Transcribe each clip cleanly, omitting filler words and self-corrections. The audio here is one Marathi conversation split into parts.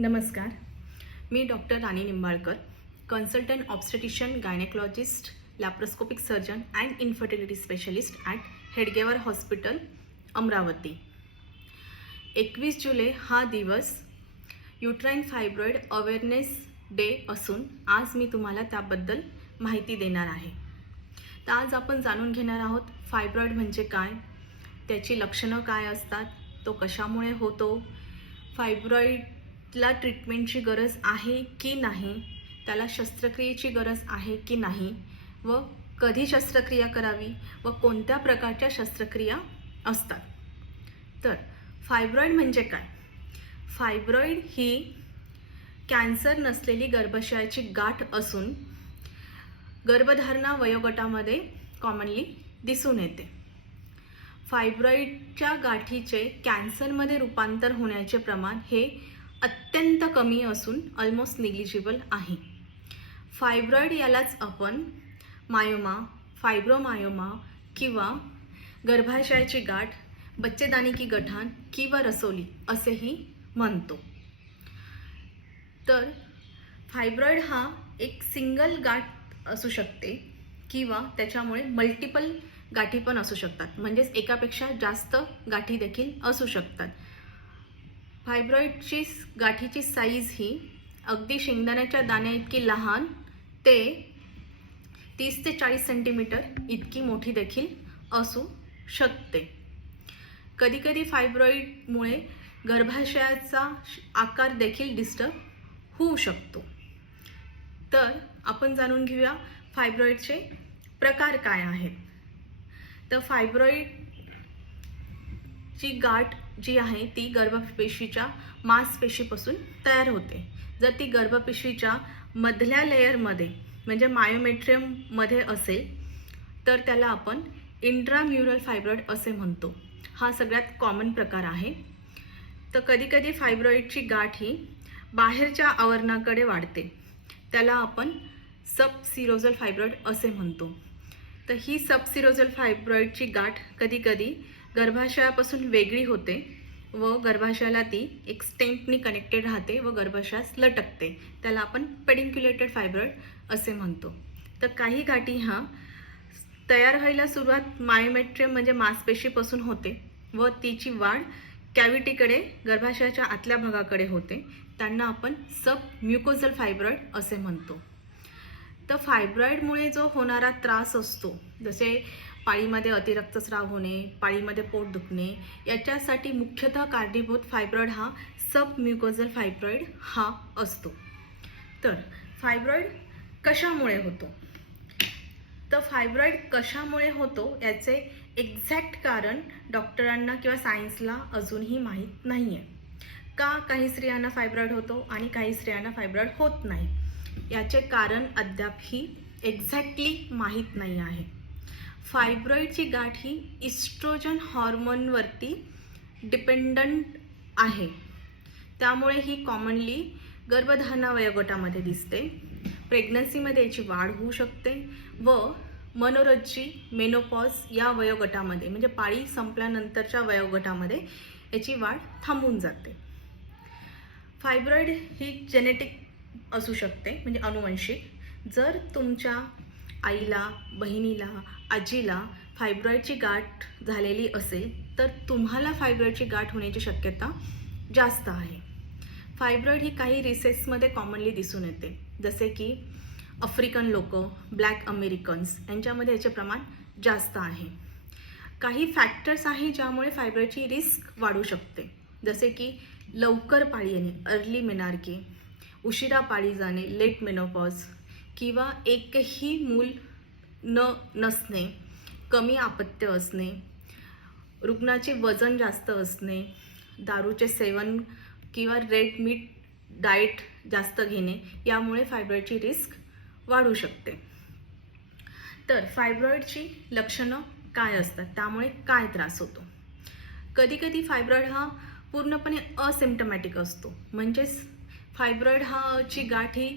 नमस्कार. मी doctor Rani Nimbalkar, consultant obstetrician, gynaecologist, laparoscopic surgeon and infertility specialist at Hedgewar hospital, Amravati. 21 जुलै हा दिवस युट्राईन फायब्रॉईड अवेअरनेस डे असून आज मी तुम्हाला त्याबद्दल माहिती देणार आहे. तर आज आपण जाणून घेणार आहोत फायब्रॉईड म्हणजे काय, त्याची लक्षणं काय असतात, तो कशामुळे होतो, फायब्रॉईडला ट्रीटमेंटची गरज आहे की नाही, त्याला शस्त्रक्रियेची गरज आहे की नाही व कधी शस्त्रक्रिया करावी व कोणत्या प्रकारच्या शस्त्रक्रिया असतात. तर फायब्रॉईड म्हणजे काय? फायब्रॉईड ही कॅन्सर नसलेली गर्भाशयाची गाठ असून गर्भधारणा वयोगटामध्ये कॉमनली दिसून येते. फायब्रॉईडच्या गाठीचे कॅन्सरमध्ये रूपांतर होण्याचे प्रमाण हे अत्यंत कमी असून ऑलमोस्ट निग्लिजिबल आहे. फायब्रॉईड यालाच आपण मायोमा, फायब्रोमायोमा किंवा गर्भाशयाची गाठ, बच्चेदानी की गठान किंवा रसोली असेही म्हणतो. तर फायब्रॉईड हा एक सिंगल गाठ असू शकते किंवा त्याच्यामुळे मल्टिपल गाठी पण असू शकतात, म्हणजेच एकापेक्षा जास्त गाठी देखील असू शकतात. फायब्रॉईडची गाठीची साईज ही अगदी शेंगदाण्याच्या दाण्या इतकी लहान ते 30 ते 40 सेंटीमीटर इतकी मोठी देखील असू शकते. कधीकधी फायब्रॉईडमुळे गर्भाशयाचा आकार देखील डिस्टर्ब होऊ शकतो. तर आपण जाणून घेऊया फायब्रॉईडचे प्रकार काय आहेत. तर फायब्रॉईडची गाठ जी आहे ती गर्भपेशीच्या मांसपेशीपासून तयार होते. जर ती गर्भपेशीच्या मधल्या लेयरमध्ये म्हणजे मायोमेट्रियममध्ये असेल तर त्याला आपण इंट्राम्युरल फायब्रॉईड असे म्हणतो. हा सगळ्यात कॉमन प्रकार आहे. तर कधीकधी फायब्रॉईडची गाठ ही बाहेरच्या आवरणाकडे वाढते, त्याला आपण सबसिरोजल फायब्रॉईड असे म्हणतो. तर ही सबसिरोजल फायब्रॉईडची गाठ कधीकधी गर्भाशयापासून वेगळी होते व गर्भाशयाला ती एक स्टेंटनी कनेक्टेड राहते व गर्भाशयास लटकते, त्याला आपण पेडिक्युलेटेड फायब्रॉईड असे म्हणतो. तर काही गाठी ह्या तयार व्हायला सुरुवात मायोमेट्रियम म्हणजे मांसपेशीपासून होते व तिची वाढ कॅव्हिटीकडे, गर्भाशयाच्या आतल्या भागाकडे होते, त्यांना आपण सब म्युकोजल फायब्रॉईड असे म्हणतो. तर फायब्रॉईडमुळे जो होणारा त्रास असतो, जसे पाळीमध्ये अतिरक्तस्राव होणे, पाळीमध्ये पोट दुखणे, याच्यासाठी मुख्यतः कारणीभूत फायब्रॉईड हा सब म्युकोजल फायब्रॉईड हा असतो. तर फायब्रॉईड कशामुळे होतो? तर फायब्रॉईड कशामुळे होतो याचे एक्झॅक्ट कारण डॉक्टरांना किंवा सायन्सला अजूनही माहीत नाही आहे. का काही स्त्रियांना फायब्रॉईड होतो आणि काही स्त्रियांना फायब्रॉईड होत नाही, याचे कारण अद्यापही एक्झॅक्टली माहीत नाही आहे. फायब्रॉईडची गाठ ही इस्ट्रोजन हॉर्मोनवरती डिपेंडंट आहे, त्यामुळे ही कॉमनली गर्भधारणा वयोगटामध्ये दिसते. प्रेग्नन्सीमध्ये याची वाढ होऊ शकते व मनोरज्जी, मेनोपॉज या वयोगटामध्ये म्हणजे पाळी संपल्यानंतरच्या वयोगटामध्ये याची वाढ थांबून जाते. फायब्रॉईड ही जेनेटिक असू शकते म्हणजे अनुवंशिक. जर तुमच्या आईला, बहिणीला, आजीला फायब्रॉईडची गाठ झालेली असेल तर तुम्हाला फायब्रॉईडची गाठ होण्याची शक्यता जास्त आहे. फायब्रॉईड ही काही रेसेसमध्ये कॉमनली दिसून येते, जसे की आफ्रिकन लोक, ब्लॅक अमेरिकन्स यांच्यामध्ये याचे प्रमाण जास्त आहे. काही फॅक्टर्स आहे ज्यामुळे फायब्रॉईडची रिस्क वाढू शकते, जसे की लवकर पाळी येणे, अर्ली मेनार्की, उशिरा पाळी जाणे, लेट मेनोपॉज किंवा एकही मूल नसणे, कमी अपत्य असणे, रुग्णाचे वजन जास्त असणे, दारूचे सेवन किंवा रेड मीट डाएट जास्त घेणे, यामुळे फायब्रॉईडची रिस्क वाढू शकते. तर फायब्रॉईडची लक्षणं काय असतात, त्यामुळे काय त्रास होतो? कधीकधी फायब्रॉईड हा पूर्णपणे असिम्प्टमॅटिक असतो, म्हणजेच फायब्रॉईड ची गाठ ही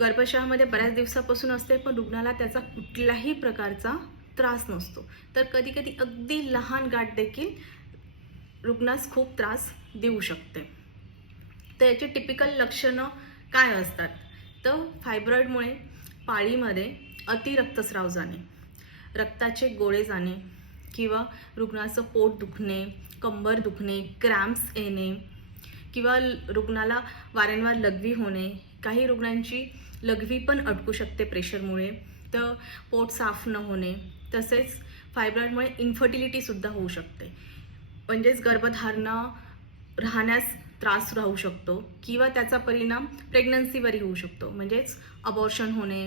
गर्भाशयामध्ये बऱ्याच दिवसापासून असते पण रुग्णाला त्याचा कुठल्याही प्रकारचा त्रास नसतो. तर कधीकधी अगदी लहान गाठ देखील रुग्णास खूप त्रास देऊ शकते. तर याची टिपिकल लक्षणं काय असतात? तर फायब्रॉईडमुळे पाळीमध्ये अति रक्तस्राव जाणे, रक्ताचे गोळे जाणे किंवा रुग्णाचं पोट दुखणे, कंबर दुखणे, क्रॅम्प्स येणे किंवा रुग्णाला वारंवार लघवी होणे. काही रुग्णांची लघवी पण अडकू शकते प्रेशरमुळे. तर पोट साफ न होणे. तसेच फायब्रॉईडमुळे इन्फर्टिलिटीसुद्धा होऊ शकते, म्हणजेच गर्भधारणा राहण्यास त्रास राहू शकतो किंवा त्याचा परिणाम प्रेग्नन्सीवरही होऊ शकतो, म्हणजेच अबॉर्शन होणे,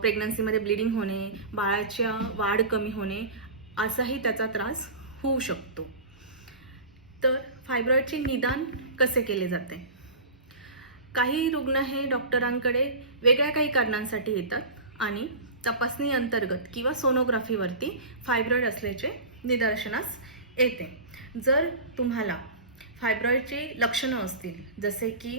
प्रेग्नन्सीमध्ये ब्लिडिंग होणे, बाळाच्या वाढ कमी होणे असाही त्याचा त्रास होऊ शकतो. तर फायब्रॉईडचे निदान कसे केले जाते? काही रुग्ण हे डॉक्टरांकडे वेगळ्या काही कारणांसाठी येतात आणि तपासणी अंतर्गत किंवा सोनोग्राफीवरती फायब्रॉईड असल्याचे निदर्शनास येते. जर तुम्हाला फायब्रॉईडची लक्षणं असतील, जसे की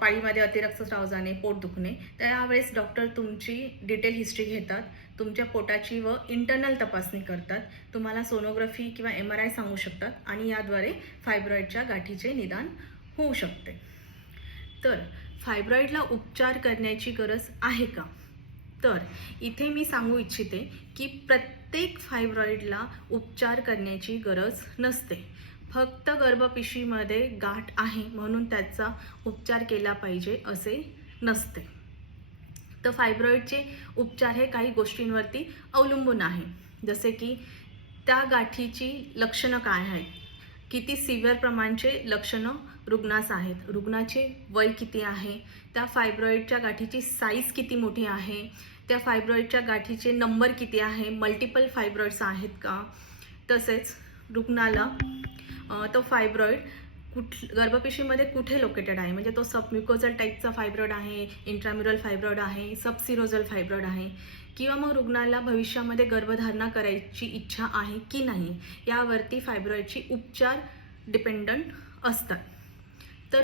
पाळीमध्ये अतिरक्तस्राव जाणे, पोट दुखणे, तर यावेळेस डॉक्टर तुमची डिटेल हिस्ट्री घेतात, तुमच्या पोटाची व इंटरनल तपासणी करतात, तुम्हाला सोनोग्राफी किंवा MRI सांगू शकतात आणि याद्वारे फायब्रॉईडच्या गाठीचे निदान होऊ शकते. तर फायब्रॉईडला उपचार करण्याची गरज आहे का? तर इथे मी सांगू इच्छिते की प्रत्येक फायब्रॉईडला उपचार करण्याची गरज नसते. फक्त गर्भपिशवीमध्ये गाठ आहे म्हणून त्याचा उपचार केला पाहिजे असे नसते. तर फायब्रॉईडचे उपचार हे काही गोष्टींवरती अवलंबून आहे, जसे की त्या गाठीची लक्षणं काय आहेत, किती सिव्हिअर प्रमाणचे लक्षणं रुग्णास आहेत, रुग्णाचे वय किती आहे, त्या फायब्रॉईडच्या गाठीची साईज किती मोठी आहे, त्या फायब्रॉईडच्या गाठीचे नंबर किती आहे, मल्टिपल फायब्रॉईड्स आहेत का, तसेच रुग्णाला तो फायब्रॉईड गर्भपिशवीमध्ये कुठे लोकेटेड आहे, म्हणजे तो सबम्युकोजल टाईपचा फायब्रॉईड आहे, इंट्राम्युरल फायब्रॉईड आहे, सबसिरोजल फायब्रॉईड आहे, किंवा मग रुग्णाला भविष्यामध्ये गर्भधारणा करायची इच्छा आहे की नाही, यावरती फायब्रॉईडची उपचार डिपेंडंट असतात. तर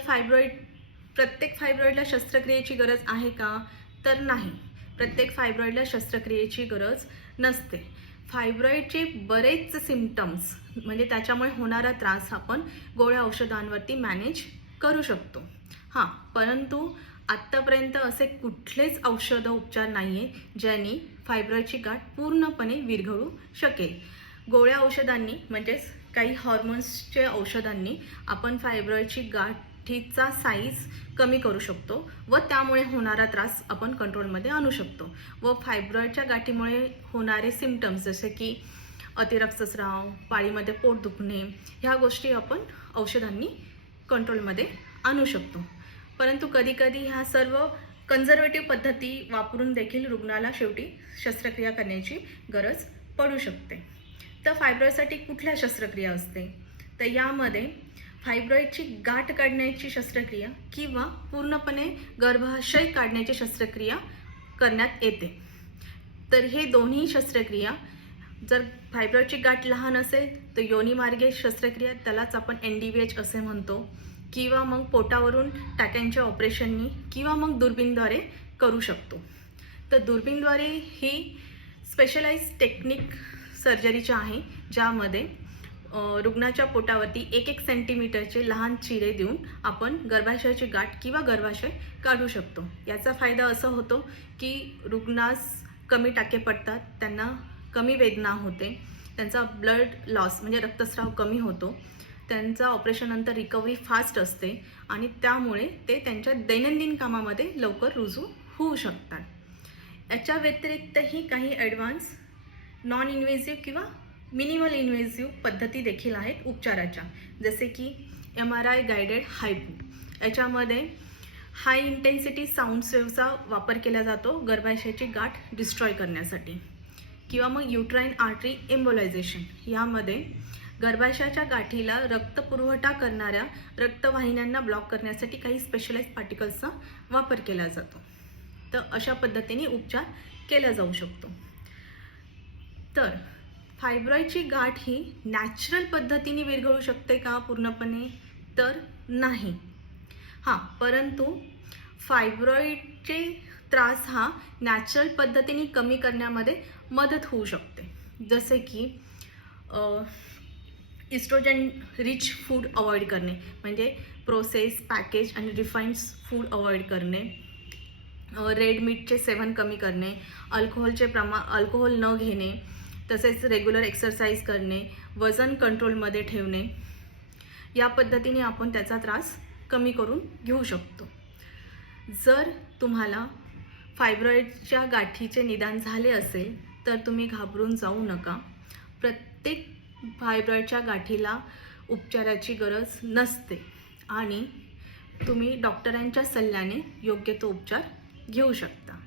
प्रत्येक फायब्रॉईडला शस्त्रक्रियेची गरज आहे का? तर नाही, प्रत्येक फायब्रॉईडला शस्त्रक्रियेची गरज नसते. फायब्रॉईडचे बरेच सिम्पटम्स म्हणजे त्याच्यामुळे होणारा त्रास आपण गोळ्या औषधांवरती मॅनेज करू शकतो. परंतु आत्तापर्यंत असे कुठलेच औषध उपचार नाही आहे ज्यांनी फायब्रॉईडची गाठ पूर्णपणे विरघळू शकेल. गोळ्या औषधांनी म्हणजेच काही हॉर्मोन्सच्या औषधांनी आपण फायब्रॉईडची गाठीचा साईज कमी करू शकतो व त्यामुळे होणारा त्रास आपण कंट्रोलमध्ये आणू शकतो. व फायब्रॉईडच्या गाठीमुळे होणारे सिम्पटम्स जसे की अतिरक्तस्राव, पाळीमध्ये पोट दुखणे, ह्या गोष्टी आपण औषधांनी कंट्रोलमध्ये आणू शकतो. परंतु कधीकधी ह्या सर्व कन्झर्वेटिव्ह पद्धती वापरून देखील रुग्णाला शेवटी शस्त्रक्रिया करण्याची गरज पडू शकते. तर फायब्रॉईडसाठी कुठल्या शस्त्रक्रिया असते? तर यामध्ये फायब्रॉईडची गाठ काढण्याची शस्त्रक्रिया किंवा पूर्णपणे गर्भाशय काढण्याची शस्त्रक्रिया करण्यात येते. तर हे दोन्ही शस्त्रक्रिया, जर फायब्रॉईडची गाठ लहान असेल तर योनीमार्गे शस्त्रक्रिया, त्यालाच आपण NDVH असे म्हणतो, किंवा मग पोटावरून टाक्यांच्या ऑपरेशननी किंवा मग दुर्बीणद्वारे करू शकतो. तर दुर्बीणद्वारे ही स्पेशलाइज टेक्निक सर्जरीची आहे, ज्यामध्ये रुग्णाच्या पोटावरती 1-1 सेंटीमीटरचे लहान चिरे देऊन आपण गर्भाशयाची गाठ किंवा गर्भाशय काढू शकतो. याचा फायदा असा होतो की रुग्णास कमी टाके पडतात, त्यांना कमी वेदना होते, त्यांचा ब्लड लॉस म्हणजे रक्तस्राव कमी होतो, त्यांचा ऑपरेशननंतर रिकव्हरी फास्ट असते आणि त्यामुळे ते त्यांच्या दैनंदिन कामामध्ये लवकर रुजू होऊ शकतात. याच्या व्यतिरिक्तही काही ॲडव्हान्स नॉन इन्व्हेसिव्ह किंवा मिनिमल इन्व्हेसिव्ह पद्धती देखील आहेत उपचाराच्या, जसे की MRI गायडेड हायपो. याच्यामध्ये हाय इंटेन्सिटी साऊंड वेव्हचा वापर केला जातो गर्भाशयाची गाठ डिस्ट्रॉय करण्यासाठी, किंवा मग युट्राईन आर्टरी एम्बोलायझेशन. यामध्ये गर्भाशयाच्या गाठीला रक्तपुरवठा करणाऱ्या रक्तवाहिन्यांना ब्लॉक करण्यासाठी काही स्पेशलाइज पार्टिकल्सचा वापर केला जातो. तर अशा पद्धतीने उपचार केला जाऊ शकतो. तर फायब्रॉईडची गाठ ही नॅचरल पद्धतीने विरघळू शकते का पूर्णपणे? तर नाही. परंतु फायब्रॉईडचे त्रास हा नॅचरल पद्धतीने कमी करण्यामध्ये मदत होऊ शकते. जसे की इस्ट्रोजन रिच फूड अवॉइड करणे, म्हणजे प्रोसेस, पॅकेज आणि रिफाईन्ड फूड अवॉइड करणे, रेड मीटचे सेवन कमी करणे, अल्कोहोल न घेणे, तसेच रेग्युलर एक्सरसाइज करणे, वजन कंट्रोलमध्ये ठेवणे. या पद्धतीने आपण त्याचा त्रास कमी करून घेऊ शकतो. जर तुम्हाला फायब्रॉईडच्या गाठीचे निदान झाले असेल तर तुम्ही घाबरून जाऊ नका. प्रत्येक फायब्रॉईडच्या गाठीला उपचाराची गरज नसते आणि तुम्ही डॉक्टरांच्या सल्ल्याने योग्य तो उपचार घेऊ शकता.